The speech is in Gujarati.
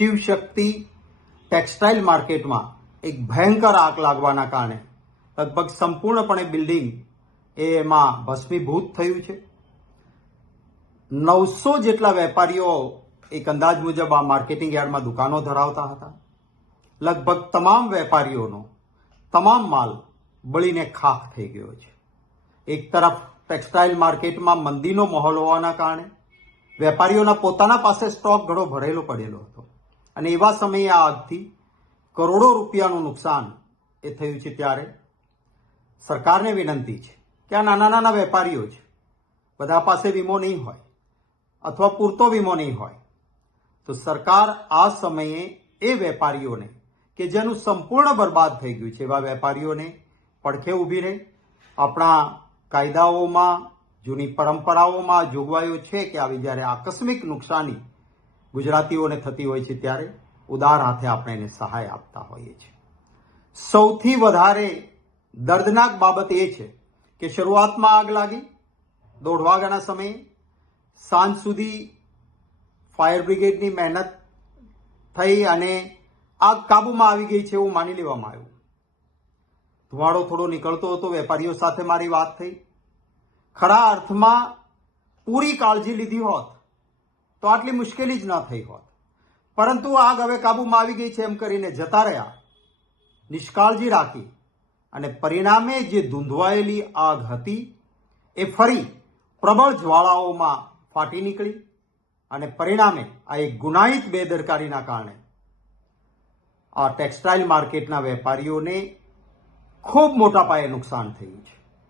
શિવશક્તિ ટેક્સટાઇલ માર્કેટમાં એક ભયંકર આગ લાગવાના કારણે લગભગ સંપૂર્ણપણે બિલ્ડિંગ એમાં ભસ્મીભૂત થયું છે. નવસો જેટલા વેપારીઓ એક અંદાજ મુજબ આ માર્કેટિંગ યાર્ડમાં દુકાનો ધરાવતા હતા. લગભગ તમામ વેપારીઓનો તમામ માલ બળીને ખાખ થઈ ગયો છે. એક તરફ ટેક્સટાઇલ માર્કેટમાં મંદીનો માહોલ હોવાના કારણે વેપારીઓના પોતાના પાસે સ્ટોક ઘણો ભરેલો પડેલો હતો. અને એવા સમયે આ આગથી કરોડો રૂપિયાનું નુકસાન એ થયું છે ત્યારે. સરકારને વિનંતી છે કે આ નાના નાના વેપારીઓ છે. બધા પાસે વીમો નહીં હોય અથવા પૂરતો વીમો નહીં હોય. તો સરકાર આ સમયે એ વેપારીઓને કે જેનું સંપૂર્ણ બરબાદ થઈ ગયું છે એવા વેપારીઓને પડખે ઊભી રહે. આપણા કાયદાઓમાં, જૂની પરંપરાઓમાં જોગવાઈઓ છે કે આવી જ્યારે આકસ્મિક નુકસાની ગુજરાતીઓને થતી હોય છે ત્યારે ઉદાર હાથે આપણે એને સહાય આપતા હોઈએ છીએ. સૌથી વધારે દર્દનાક બાબત એ છે કે શરૂઆતમાં આગ લાગી દોઢ વાગ્યાના સમયે સાંજ સુધી ફાયર બ્રિગેડની મહેનત થઈ અને આગ કાબૂમાં આવી ગઈ છે એવું માની લેવામાં આવ્યું. ધુવાડો થોડો નીકળતો હતો, વેપારીઓ સાથે મારી વાત થઈ. ખરા અર્થમાં પૂરી કાળજી લીધી હોત તો આટલી મુશ્કેલી જ ન થઈ હોત. પરંતુ આગ હવે કાબૂમાં આવી ગઈ છે એમ કરીને જતા રહ્યા, નિષ્કાળજી રાખી અને પરિણામે જે ધૂંધવાયેલી આગ હતી એ ફરી પ્રબળ જ્વાળાઓમાં ફાટી નીકળી અને પરિણામે આ એક ગુનાહિત બેદરકારીના કારણે આ ટેક્સટાઇલ માર્કેટના વેપારીઓને ખૂબ મોટા પાયે નુકસાન થયું છે.